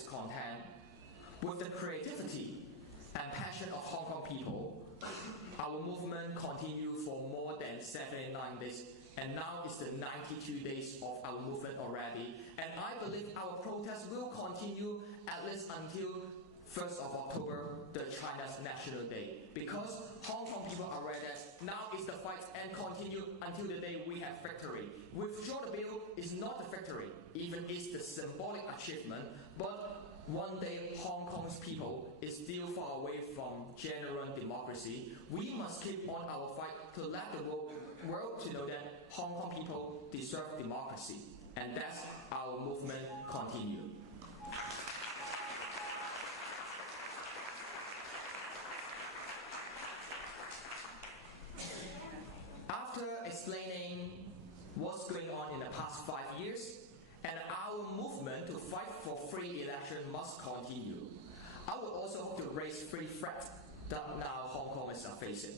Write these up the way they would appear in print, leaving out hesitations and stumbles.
discontent, with the creativity and passion of Hong Kong people, our movement continued for more than 79 days, and now it's the 92 days of our movement already. And I believe our protest will continue at least until 1st of October, the China's National Day, because Hong Kong people are aware that now is the fight and continue until the day we have victory. Withdraw the bill is not a victory, even it's the symbolic achievement, but one day Hong Kong's people is still far away from genuine democracy. We must keep on our fight to let the world to know that Hong Kong people deserve democracy, and that's our movement continue. After explaining what's going on in the past 5 years, and our movement to fight for free election must continue, I would also hope to raise three threats that now Hong Kongers are facing.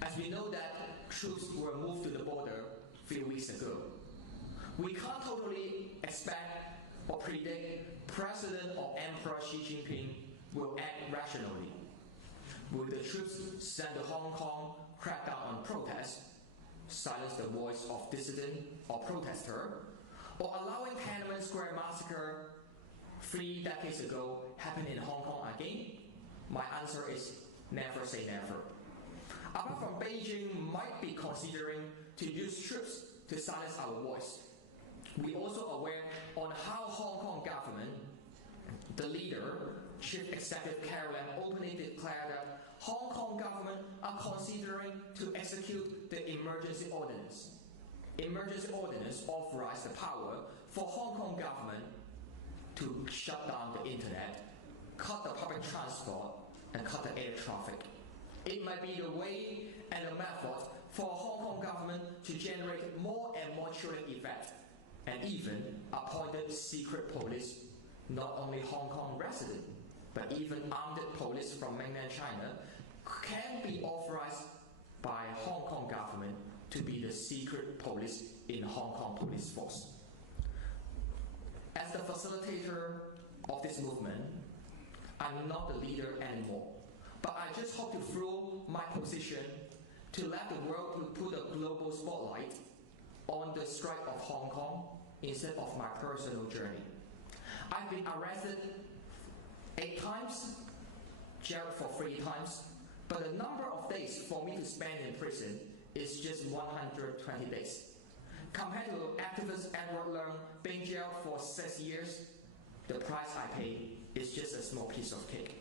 As we know that troops were moved to the border a few weeks ago, we can't totally expect or predict President or Emperor Xi Jinping will act rationally. Will the troops sent to Hong Kong crack down on protests, silence the voice of dissident or protester, or allowing Tiananmen Square massacre 3 decades ago happen in Hong Kong again? My answer is never say never. Apart from Beijing might be considering to use troops to silence our voice, we also aware on how Hong Kong government, the leader, Chief Executive Carrie Lam, openly declared that Hong Kong government are considering to execute the emergency ordinance. Emergency ordinance authorized the power for Hong Kong government to shut down the internet, cut the public transport, and cut the air traffic. It might be the way and the method for Hong Kong government to generate more and more chilling effect, and even appointed secret police, not only Hong Kong resident, but even armed police from mainland China can be authorized by Hong Kong government to be the secret police in Hong Kong police force. As the facilitator of this movement, I'm not the leader anymore, but I just hope to through my position to let the world put a global spotlight on the strike of Hong Kong instead of my personal journey. I've been arrested 8 times, jailed for 3 times, but the number of days for me to spend in prison is just 120 days. Compared to activist Edward Leung being jailed for 6 years, the price I pay is just a small piece of cake.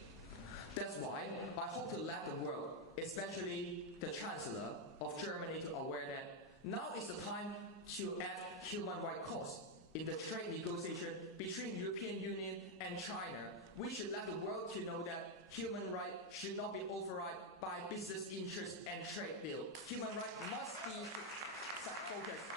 That's why I hope to let the world, especially the Chancellor of Germany, to aware that now is the time to add human rights cause in the trade negotiation between European Union and China. We should let the world to know that human rights should not be override by business interests and trade deal. Human rights must be focused.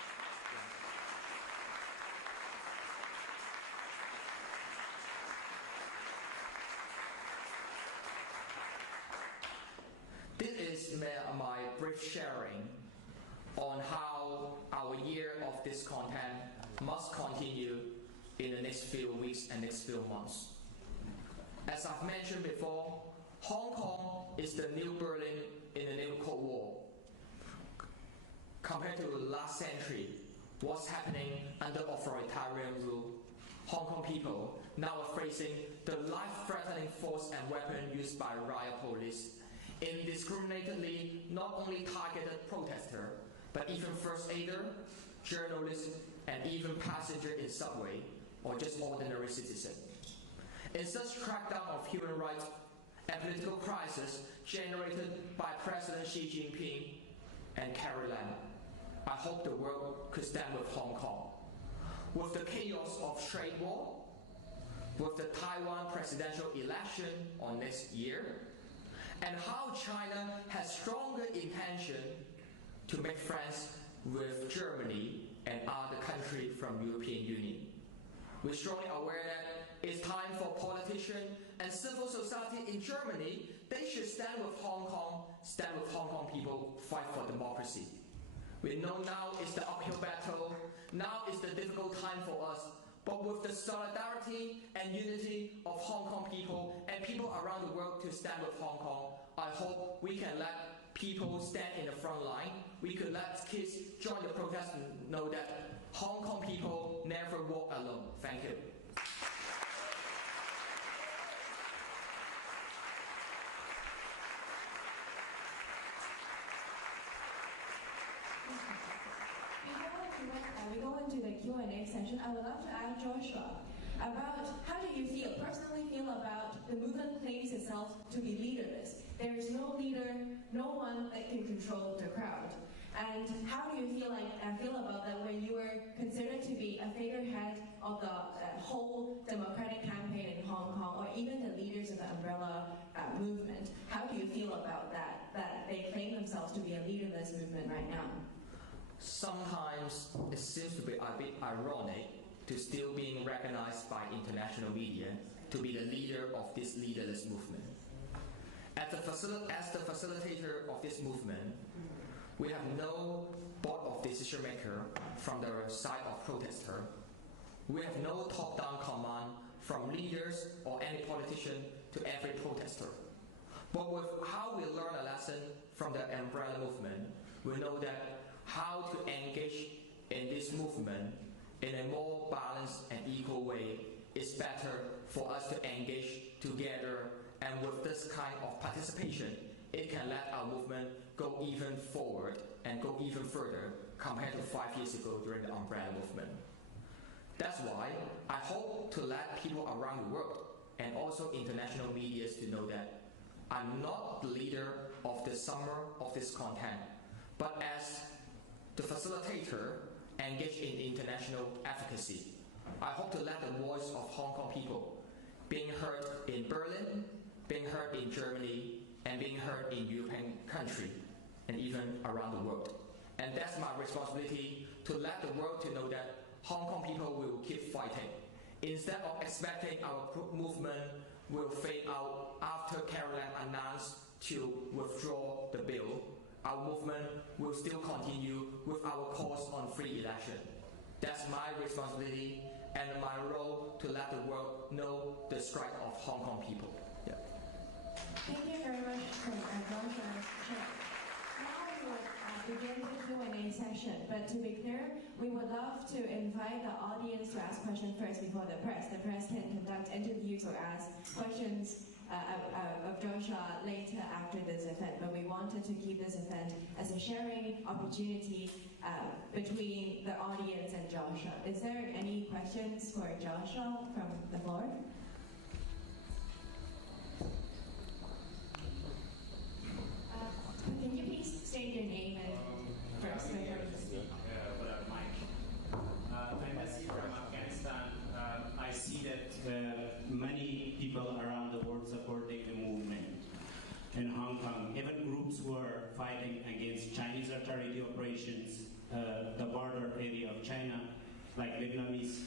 This is my brief sharing on how our year of discontent must continue in the next few weeks and next few months. As I've mentioned before, Hong Kong is the new Berlin in the new Cold War. Compared to the last century, what's happening under authoritarian rule, Hong Kong people now are facing the life-threatening force and weapon used by riot police, indiscriminately not only targeted protesters, but even first aider, journalists, and even passenger in subway, or just ordinary citizens. In such crackdown of human rights and political crisis generated by President Xi Jinping and Carrie Lam, I hope the world could stand with Hong Kong. With the chaos of trade war, with the Taiwan presidential election on next year, and how China has stronger intention to make friends with Germany and other countries from European Union. We're strongly aware that it's time for politicians and civil society in Germany, they should stand with Hong Kong people, fight for democracy. We know now is the uphill battle, now is the difficult time for us, but with the solidarity and unity of Hong Kong people and people around the world to stand with Hong Kong, I hope we can let people stand in the front line. We could let kids join the protest and know that Hong Kong people never walk alone. Thank you. We go into the Q&A session. I would love to ask Joshua about how do you personally feel about the movement claims itself to be leaderless. There is no leader, no one that can control the crowd. And how do you feel about that when you were considered to be a figurehead of the whole democratic campaign in Hong Kong, or even the leaders of the umbrella movement? How do you feel about that they claim themselves to be a leaderless movement right now? Sometimes it seems to be a bit ironic to still being recognized by international media to be the leader of this leaderless movement. As the facilitator of this movement, we have no board of decision maker from the side of protester. We have no top-down command from leaders or any politician to every protester. But with how we learn a lesson from the umbrella movement, we know that how to engage in this movement in a more balanced and equal way is better for us to engage together, and with this kind of participation, it can let our movement go even forward and go even further compared to 5 years ago during the umbrella movement. That's why I hope to let people around the world and also international media to know that I'm not the leader of the summer of this content, but as the facilitator engaged in international advocacy, I hope to let the voice of Hong Kong people being heard in Berlin, being heard in Germany, and being heard in European countries, and even around the world. And that's my responsibility, to let the world to know that Hong Kong people will keep fighting. Instead of expecting our movement will fade out after Caroline announced to withdraw the bill, our movement will still continue with our cause on free election. That's my responsibility and my role to let the world know the strike of Hong Kong people. Yeah. Thank you very much, Joshua. Now we will begin the Q&A session, but to be clear, we would love to invite the audience to ask questions first before the press. The press can conduct interviews or ask questions of Joshua later after this event, but we wanted to keep this event as a sharing opportunity between the audience and Joshua. Is there any questions for Joshua from the floor? Can you please state your name and first before you speak? I'm Messi from Afghanistan. I see that many people around the world supporting the movement in Hong Kong, even groups who are fighting against Chinese authority operations, the border area of China, like Vietnamese,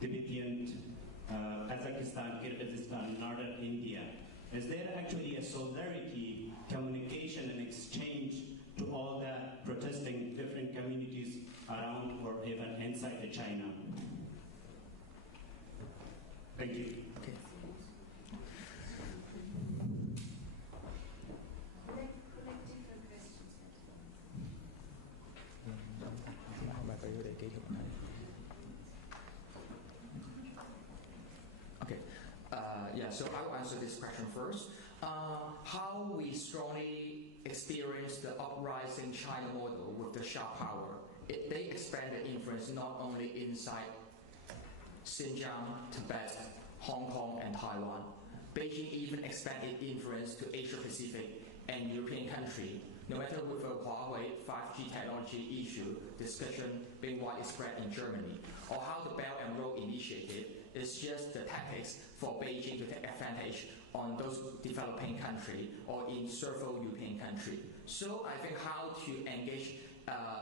Tibetan, Kazakhstan, Kyrgyzstan, northern India. Is there actually a solidarity, communication, and exchange to all the protesting different communities around or even inside the China? Thank you. Okay. Okay. Yeah, so I will answer this question first. How we strongly experience the uprising China model with the sharp power. They expand the influence not only inside Xinjiang, Tibet, Hong Kong, and Taiwan. Beijing even expanded influence to Asia Pacific and European countries. No matter with a Huawei 5G technology issue discussion being widespread in Germany, or how the Belt and Road Initiative is just the tactics for Beijing to take advantage on those developing countries or in several European countries. So I think how to engage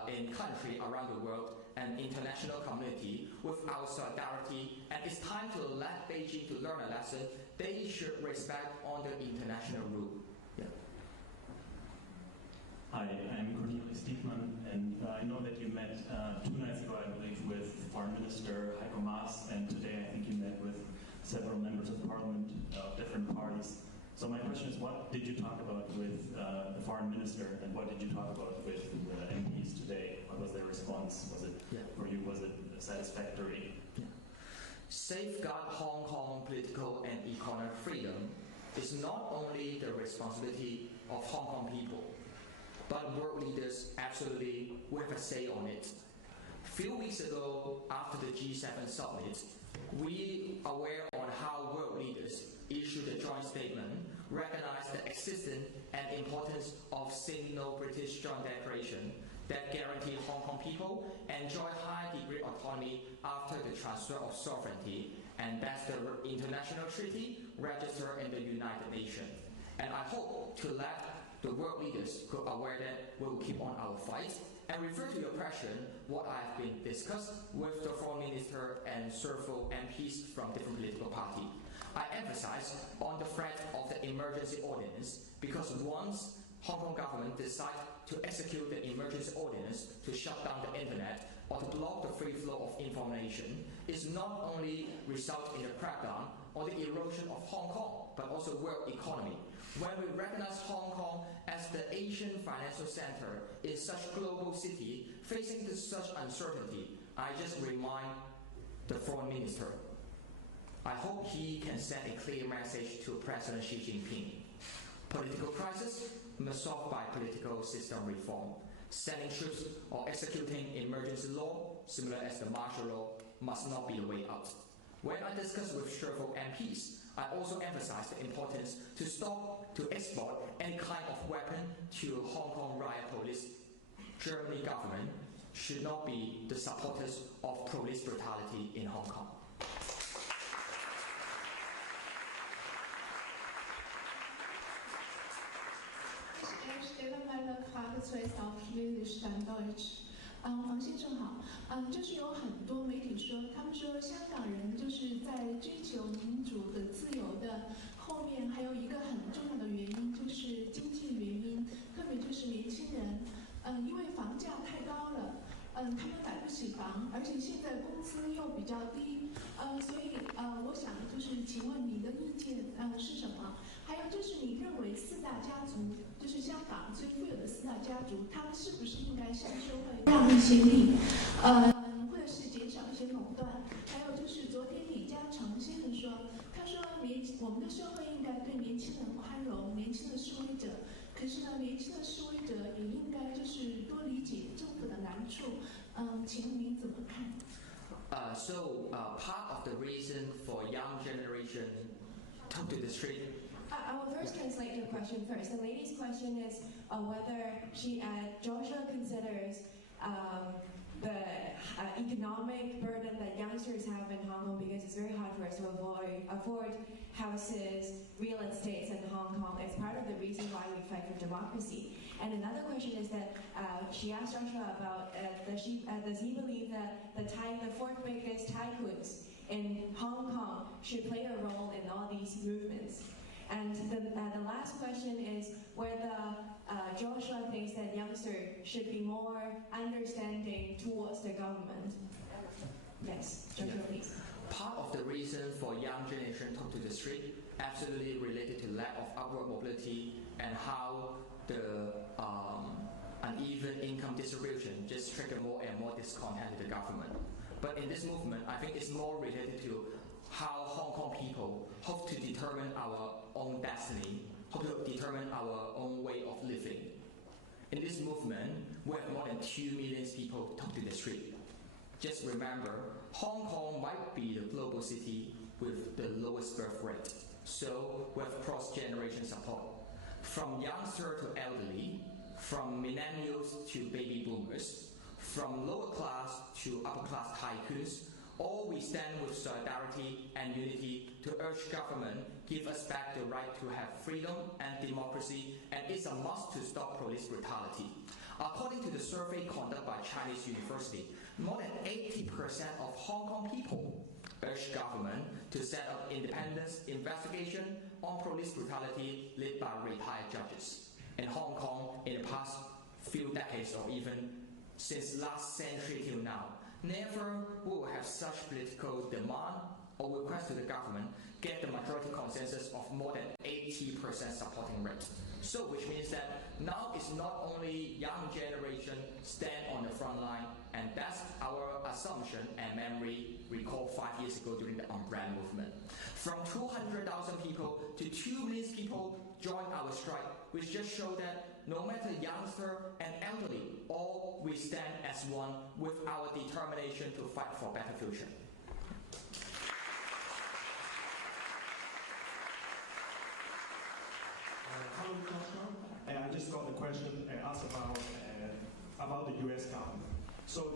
in countries around the world and international community with our solidarity, and it's time to let Beijing to learn a lesson. They should respect on the international rule. Yeah. Hi, I'm Cornelius Diekmann, and I know that you met 2 nights ago, I believe, with Foreign Minister Heiko Maas, and today I think you met with several members of parliament of different parties. So my question is, what did you talk about with the Foreign Minister, and what did you talk about with the MPs today? What was their response? Was it, for you, was it satisfactory? Safeguard Hong Kong political and economic freedom is not only the responsibility of Hong Kong people, but world leaders absolutely will have a say on it. A few weeks ago, after the G7 summit, we are aware on how world leaders issued a joint statement, recognized the existence and importance of Sino-British Joint Declaration that guarantee Hong Kong people enjoy high degree of autonomy after the transfer of sovereignty, and that's the international treaty registered in the United Nations. And I hope to let the world leaders go aware that we will keep on our fight. And refer to your question, what I have been discussed with the Foreign Minister and several MPs from different political parties. I emphasize on the threat of the emergency ordinance, because once Hong Kong government decides to execute the emergency ordinance to shut down the internet or to block the free flow of information, it's not only result in a crackdown or the erosion of Hong Kong, but also world economy. When we recognize Hong Kong as the Asian financial center in such global city facing such uncertainty, I just remind the Foreign Minister, I hope he can send a clear message to President Xi Jinping. Political crisis must solve by political system reform. Sending troops or executing emergency law, similar as the martial law, must not be the way out. When I discuss with several MPs, I also emphasize the importance to stop to export any kind of weapon to Hong Kong riot police. Germany government should not be the supporters of police brutality in Hong Kong.房先生好，就是有很多媒体说，他们说香港人就是在追求民主的、自由的后面还有一个很重要的原因，就是经济原因，特别就是年轻人，因为房价太高了，他们买不起房，而且现在工资又比较低，所以我想就是请问你的意见是什么？还有就是你认为4大家族，就是香港最富有的4大家族，他们是不是应该向社会让一些利，或者是减少一些垄断？还有就是昨天李嘉诚先生说，他说我们的社会应该对年轻人宽容，年轻的示威者，可是呢，年轻的示威者也应该就是多理解政府的难处。请问您怎么看？Part of the reason for young generation took to the street. I will first translate the question first. The lady's question is whether Joshua considers the economic burden that youngsters have in Hong Kong, because it's very hard for us to afford houses, real estates in Hong Kong. It's part of the reason why we fight for democracy. And another question is that she asked Joshua about does he believe that the 4th biggest tycoons in Hong Kong should play a role in all these movements? And the last question is whether Joshua thinks that youngsters should be more understanding towards the government. Yes, Joshua, please. Part of the reason for young generation took to the street absolutely related to lack of upward mobility and how the uneven income distribution just trigger more and more discontent with the government. But in this movement, I think it's more related to how Hong Kong people hope to determine our own destiny, hope to determine our own way of living. In this movement, we have more than 2 million people took to the street. Just remember, Hong Kong might be the global city with the lowest birth rate, so we have cross-generation support. From youngster to elderly, from millennials to baby boomers, from lower class to upper class tycoons, all we stand with solidarity and unity to urge government give us back the right to have freedom and democracy, and it's a must to stop police brutality. According to the survey conducted by Chinese University, more than 80% of Hong Kong people urge government to set up independent investigation on police brutality led by retired judges. In Hong Kong, in the past few decades or even since last century till now. Never will have such political demand or request to the government get the majority consensus of more than 80% supporting rate. So which means that now it's not only young generation stand on the front line, and that's our assumption and memory recall 5 years ago during the umbrella movement. From 200,000 people to 2 million people joined our strike, which just show that no matter youngster and elderly, all we stand as one with our determination to fight for a better future. Hello, Joshua. I just got a question asked about the U.S. government. So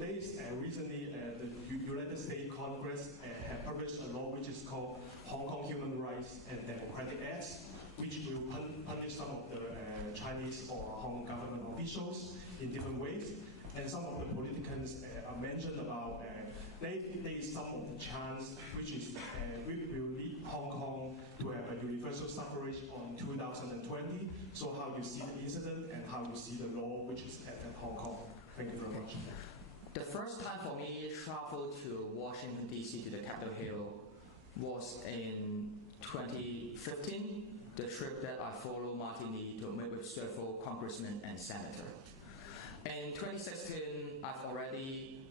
recently, the United States Congress have published a law which is called Hong Kong Human Rights and Democratic Acts, which will punish some of the Chinese or Hong Kong government officials in different ways. And some of the politicians are mentioned about there is some of the chance which is we will lead Hong Kong to have a universal suffrage on 2020. So how you see the incident and how you see the law which is at Hong Kong? Thank you very much. The first time for me travel to Washington DC to the Capitol Hill was in 2015, the trip that I followed Martin Lee to meet with several congressmen and senators. In 2016, I've already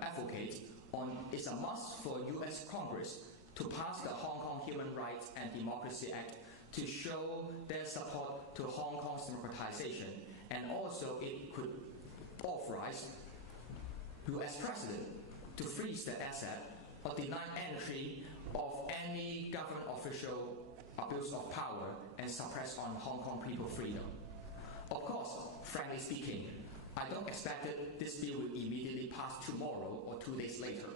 advocated on it's a must for U.S. Congress to pass the Hong Kong Human Rights and Democracy Act to show their support to Hong Kong's democratization, and also it could authorize U.S. President to freeze the asset or deny entry of any government official abuse of power and suppress on Hong Kong people freedom. Of course, frankly speaking, I don't expect that this bill will immediately pass tomorrow or 2 days later.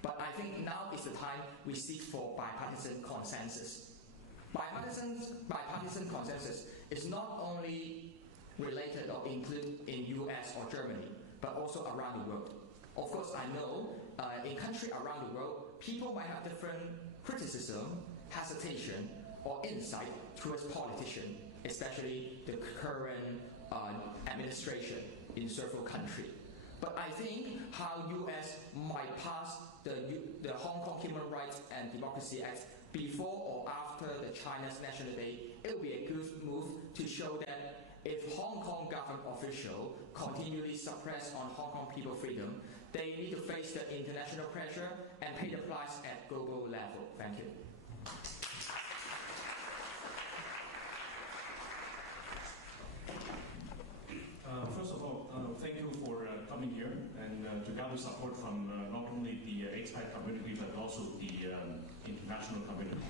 But I think now is the time we seek for bipartisan consensus. Bipartisan consensus is not only related or included in US or Germany, but also around the world. Of course, I know in countries around the world, people might have different criticism, hesitation, or insight towards politicians, especially the current administration in several countries. But I think how US might pass the Hong Kong Human Rights and Democracy Act before or after the China's National Day, it will be a good move to show that if Hong Kong government officials continually suppress on Hong Kong people freedom, they need to face the international pressure and pay the price at global level. Thank you. First of all, thank you for coming here and to gather support from not only the expat community but also the international community.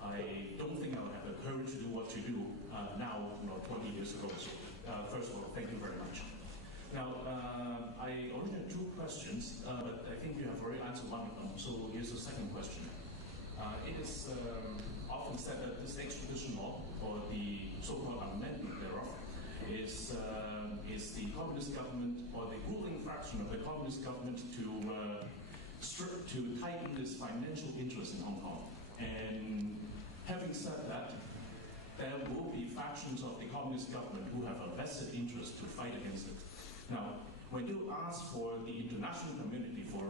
I don't think I'll have the courage to do what you do now, 20 years ago. So, first of all, thank you very much. Now, I only have 2 questions, but I think you have already answered one of them. So here's the second question. It is often said that this extradition law, or the so-called amendment thereof, is the communist government or the ruling fraction of the communist government to tighten its financial interest in Hong Kong. And having said that, there will be factions of the communist government who have a vested interest to fight against it. Now, when you ask for the international community for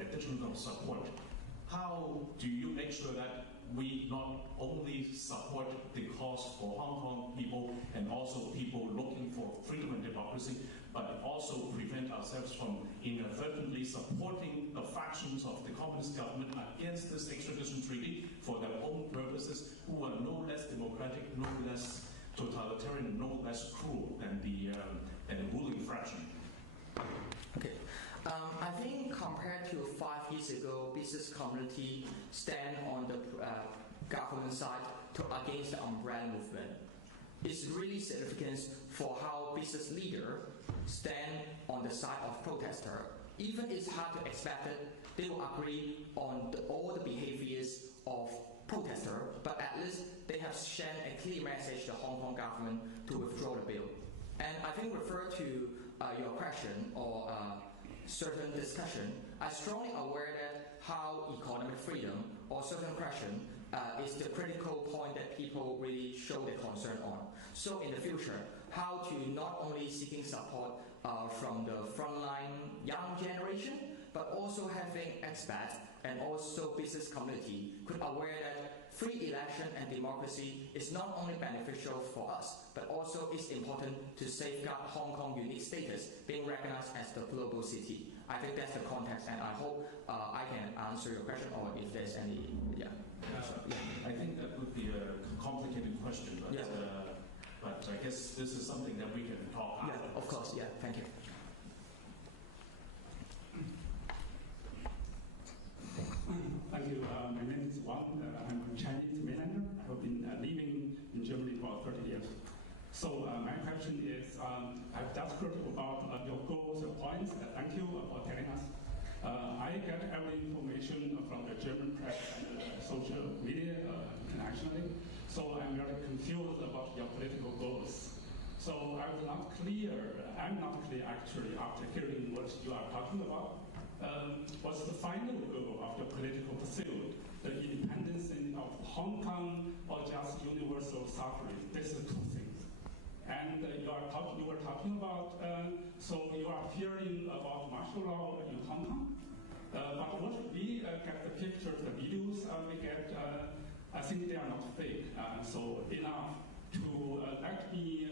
additional support, how do you make sure that we not only support the cause for Hong Kong people and also people looking for freedom and democracy, but also prevent ourselves from inadvertently supporting the factions of the communist government against this extradition treaty for their own purposes, who are no less democratic, no less totalitarian, no less cruel than the ruling fraction? Okay. I think compared to 5 years ago, business community stand on the government side against the umbrella movement. It's really significant for how business leaders stand on the side of protester. Even it's hard to expect that they will agree on all the behaviors of protester, but at least they have sent a clear message to the Hong Kong government to withdraw the bill. And I think refer to your question or certain discussion, I'm strongly aware that how economic freedom or certain question is the critical point that people really show their concern on. So in the future, how to not only seeking support from the frontline young generation, but also having expats and also business community could aware that free election and democracy is not only beneficial for us, but also is important to safeguard Hong Kong unique status being recognized as the global city. I think that's the context, and I hope I can answer your question, or if there's any, I think that would be a complicated question, but, but I guess this is something that we can talk about. Yeah, of course, thank you. Thank you. My name is Wang. I'm a Chinese mainlander. I have been living in Germany for 30 years. So my question is, I've just heard about your goals and points. Thank you for telling us. I get every information from the German press and social media internationally. So I'm very confused about your political goals. So I'm not clear actually after hearing what you are talking about. What's the final goal of your political pursuit? The independence of Hong Kong or just universal suffrage? These are two things. And you were talking about, so you are fearing about martial law in Hong Kong. But what we get the pictures, the videos we get, I think they are not fake. So enough to let me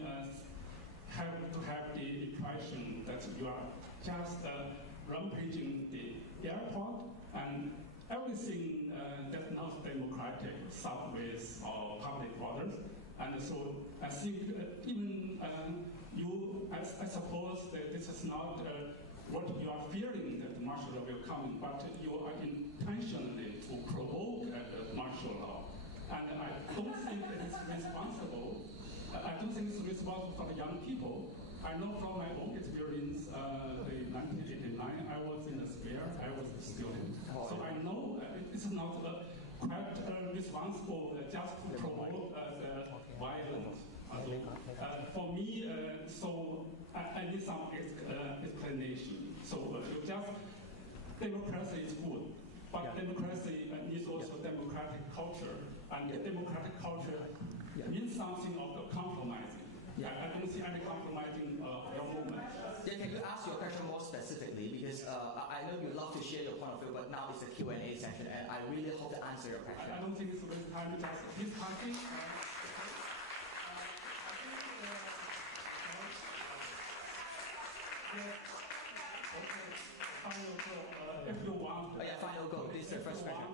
have the impression that you are just rampaging the airport and everything that's not democratic, subways or public orders. And so I think even I suppose that this is not what you are fearing that the martial law will come, but you are intentionally to provoke the martial law. And I don't think it is responsible. I don't think it's responsible for the young people. I know from my own experience, in 1989, I was in the square, I was a student. So I know it's not quite responsible just to promote the violence. For me, so I need some explanation. So just democracy is good, but democracy needs also democratic culture, and democratic culture means something of the compromising. I don't see any compromising your movement. Can you ask your question more specifically? Because I know you love to share your point of view, but now it's a Q&A session, and I really hope to answer your question. I don't think it's worth time to just discussing. If you want, final goal. This is the first question.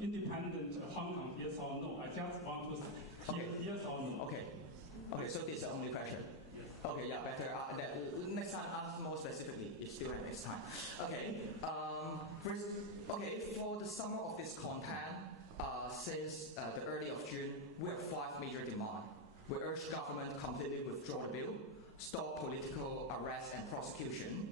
Independent Hong Kong, yes or no? I just want to hear yes or no. Okay, so this is the only question. Okay, better. Next time, ask more specifically. It's still next time. Okay. First, for the summer of this content, since the early of June, we have 5 major demands. We urge government to completely withdraw the bill, stop political arrest and prosecution,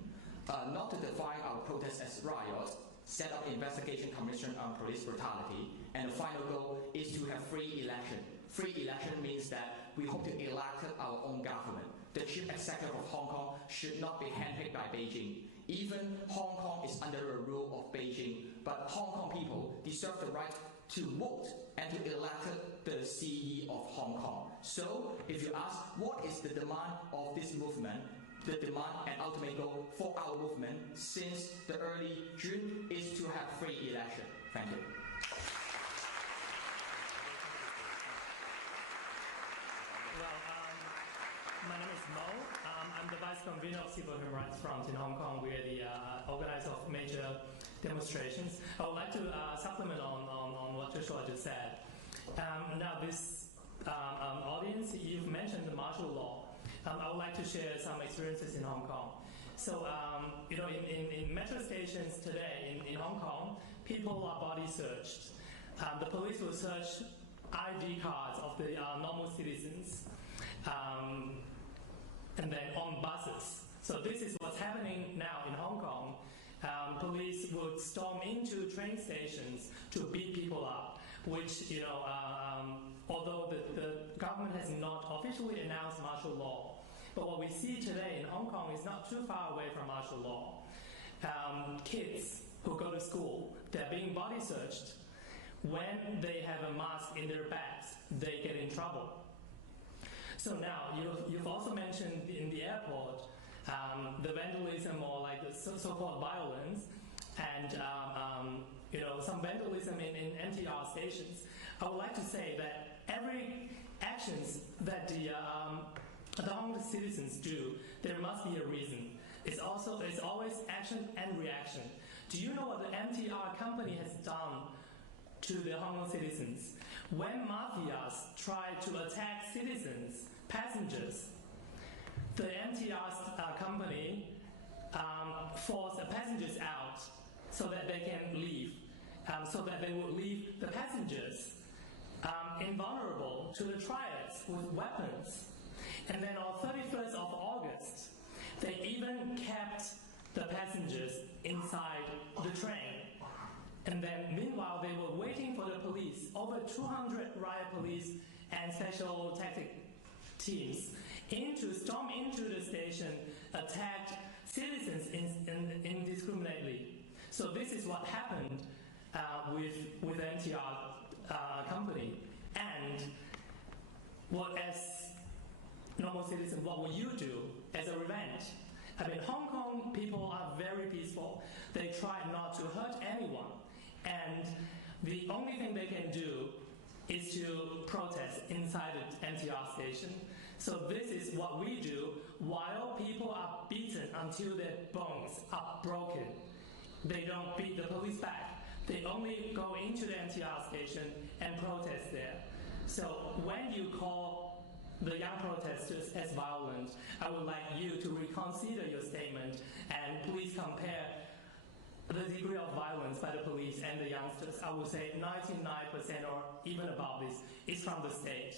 not to define our protests as riots, set up investigation commission on police brutality, and the final goal is to have free election. Free election means that we hope to elect our own government. The chief executive of Hong Kong should not be handpicked by Beijing. Even Hong Kong is under the rule of Beijing, but Hong Kong people deserve the right to vote and to elect the CEO of Hong Kong. So, if you ask what is the demand of this movement, the demand and ultimate goal for our movement since the early June is to have free election. Thank you. My name is Mo. I'm the Vice Convener of Civil Human Rights Front in Hong Kong. We are the organizer of major demonstrations. I would like to supplement on what Joshua just said. Now, this audience, you've mentioned the martial law. I would like to share some experiences in Hong Kong. So, in metro stations today in Hong Kong, people are body searched. The police will search ID cards of the normal citizens. And then on buses. So this is what's happening now in Hong Kong. Police would storm into train stations to beat people up, which, although the government has not officially announced martial law, but what we see today in Hong Kong is not too far away from martial law. Kids who go to school, they're being body searched. when they have a mask in their bags, they get in trouble. So now, you've also mentioned in the airport the vandalism or like the so-called violence and some vandalism in MTR stations. I would like to say that every actions that the Hong Kong citizens do, there must be a reason. It's always action and reaction. Do you know what the MTR company has done to the Hong Kong citizens? When mafias try to attack citizens, passengers, the MTR company force the passengers out so that they can leave, so that they will leave the passengers invulnerable to the triads with weapons. And then on 31st of August, they even kept the passengers inside the train. And then meanwhile, they were waiting for the police. Over 200 riot police and special tactic teams stormed into the station, attacked citizens indiscriminately. So this is what happened with MTR company. And as normal citizen, what will you do as a revenge? I mean, Hong Kong people are very peaceful. They try not to hurt anyone. And the only thing they can do is to protest inside the MTR station. So this is what we do while people are beaten until their bones are broken. They don't beat the police back. They only go into the MTR station and protest there. So when you call the young protesters as violent, I would like you to reconsider your statement and please compare the degree of violence by the police and the youngsters. I would say 99% or even above this is from the state.